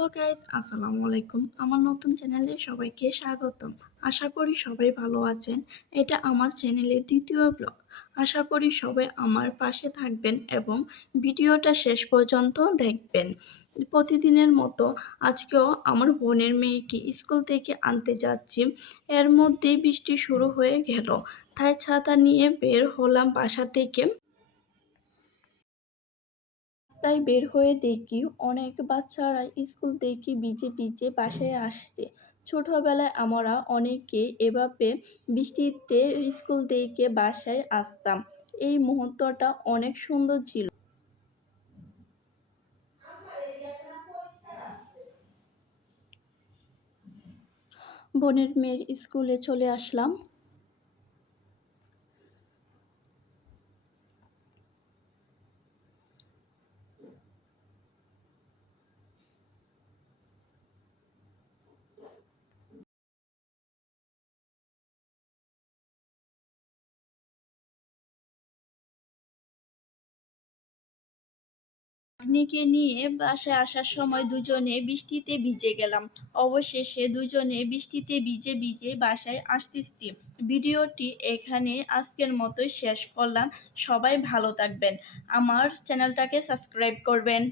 Hello guys, আসসালামু আলাইকুম। আমার নতুন চ্যানেলে সবাইকে স্বাগতম। আশা করি সবাই ভালো আছেন। এটা আমার চ্যানেলের দ্বিতীয় ব্লগ। আশা করি সবাই আমার পাশে থাকবেন এবং ভিডিওটা শেষ পর্যন্ত দেখবেন। প্রতিদিনের মতো আজকেও আমার বোনের মেয়েকে স্কুল থেকে আনতে যাচ্ছি। এর মধ্যেই বৃষ্টি শুরু হয়ে গেল, তাই ছাতা নিয়ে বের হলাম বাসা থেকে। রাস্তায় বের হয়ে দেখি অনেক বাচ্চারা স্কুল থেকে ভিজে ভিজে বাসায় আসছে। ছোটবেলায় আমরা অনেকে এভাবে বৃষ্টিতে স্কুল থেকে বাসায় আসতাম। এই মুহূর্তটা অনেক সুন্দর ছিল। বোনের মেয়ের স্কুলে চলে আসলাম। ভাগ্নিকে নিয়ে বাসায় আসার সময় দুজনে বৃষ্টিতে ভিজে গেলাম। অবশেষে দুজনে বৃষ্টিতে ভিজে ভিজে বাসায় আসতেছি। ভিডিওটি এখানে আজকের মতো শেষ করলাম। সবাই ভালো থাকবেন, আমার চ্যানেলটাকে সাবস্ক্রাইব করবেন।